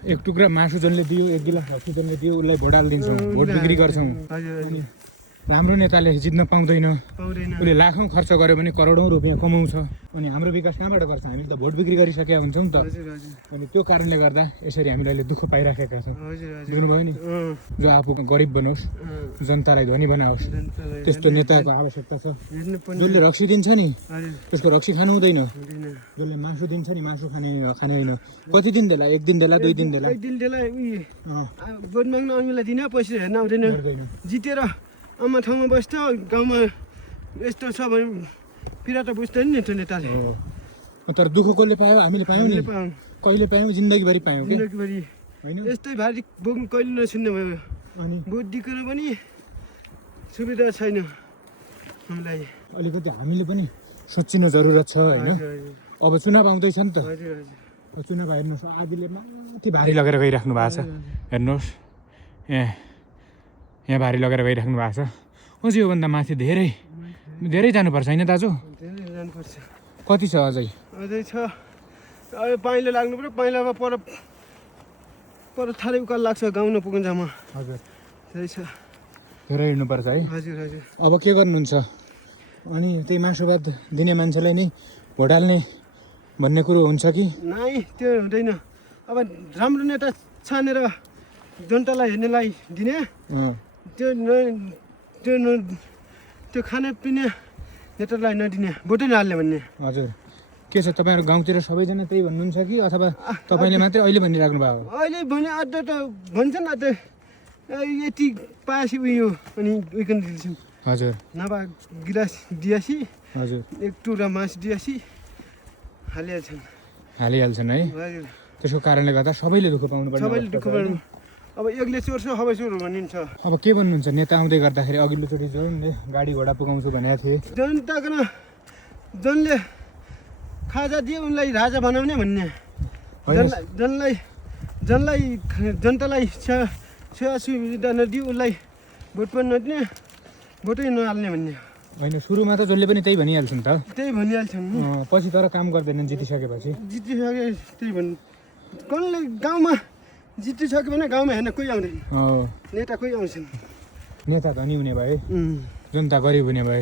एक टुक्रा मासु जसले दियो, एक गिलास रक्सी जसले दियो उसलाई भोट हालिदिन्छौँ, भोट बिक्री गर्छौँ। अनि राम्रो नेताले जित्न पाउँदैन, उसले लाखौँ खर्च गर्यो भने करोडौँ रुपियाँ कमाउँछ। अनि हाम्रो विकास कहाँबाट गर्छ? हामीले त भोट बिक्री गरिसकेका हुन्छौँ नि त। अनि त्यो कारणले गर्दा यसरी हामीले अहिले दुःख पाइराखेका छौँ। बुझ्नुभयो नि? जो आफू गरिब बनोस्, जनतालाई धनी बनाओस्, त्यस्तो नेताको आवश्यकता छ। जसले रक्सी दिन्छ नि त्यसको रक्सी खानु हुँदैन, जसले मासु दिन्छ नि मासु खाने होइन। कति दिन देला? एक दिन देला, 2 दिन देला, एक दिन देला। भोट माग्न आउनेलाई दिन पैसा हेर्न आउँदैन, जितेर आमा ठाउँमा बस्छ, गाउँमा यस्तो छ भने पिरा त बुझ्दैन नि त्यो नेताले। तर दुःख कसले पायो? हामीले पायौँ नि, कहिले पायौँ? जिन्दगीभरि पायौँ के होइन? यस्तै भारी बोक्नु कहिले नसुन्ने भयो। अनि भोट दिएर पनि सुविधा छैन हामीलाई। अलिकति हामीले पनि सोचिनु जरुरत छ होइन? अब चुनाव आउँदैछ नि त। चुनाव हेर्नुहोस्, आदिले माथि भारी लगेर गइराख्नु भएको छ। हेर्नुहोस् यहाँ भारी लगेर गइराख्नु भएको छ। अझै योभन्दा माथि धेरै जानुपर्छ होइन दाजु? जानुपर्छ। कति छ अझै? अझै छ। अब पाइलो लाग्नु पऱ्यो। पाइलामा पर थालै उकालो लाग्छ गाउँ नपुगुन्जेलमा। हजुर त्यही छ। धेरै हिँड्नुपर्छ है? हजुर। अब के गर्नुहुन्छ? अनि त्यही मासुभात दिने मान्छेलाई नै भोट हाल्ने भन्ने कुरो हुन्छ कि? नाइ, त्यो हुँदैन। अब राम्रो नेता छानेर जनतालाई हेर्नेलाई दिने, त्यो खानेपिने नेतालाई नदिने, भोटै नहाल्ने भन्ने। हजुर। के छ तपाईँहरू गाउँतिर सबैजना त्यही भन्नुहुन्छ कि अथवा तपाईँले मात्रै अहिले भनिराख्नु भएको? अहिले भने अझ त भन्छन्, अझ यति पाएपछि उयो अनि उइकन दिन्छन्। हजुर। नभए गिलास दिएपछि, हजुर, एक टुक्रा मासु दिएपछि हालिहाल्छन् है? हजुर। त्यसको कारणले गर्दा सबैले दुःख पाउनुपर्छ। सबैले दुःख पाउनु। अब एकले चोर्छ, सबै चोर भनिन्छ। अब के भन्नुहुन्छ? नेता आउँदै गर्दाखेरि अघिल्लोचोटि जुन गाडी घोडा पुगाउँछु भनेको थिएँ, जनले खाजा दिए उनलाई राजा बनाउने भन्ने, जनतालाई सेवा सुविधा नदियो उसलाई भोट पनि नदिने, भोटै नहाल्ने भन्ने होइन। सुरुमा त जसले पनि त्यही भनिहाल्छ नि त। त्यही भनिहाल्छन् नि। पछि तर काम गर्दैनन् जितिसकेपछि। त्यही भन्नु। कसले गाउँमा जितिसक्यो भने गाउँमा हेर्न कोही आउँदैन, नेता कोही आउँछन्। नेता धनी हुने भए, जनता गरिब हुने भए।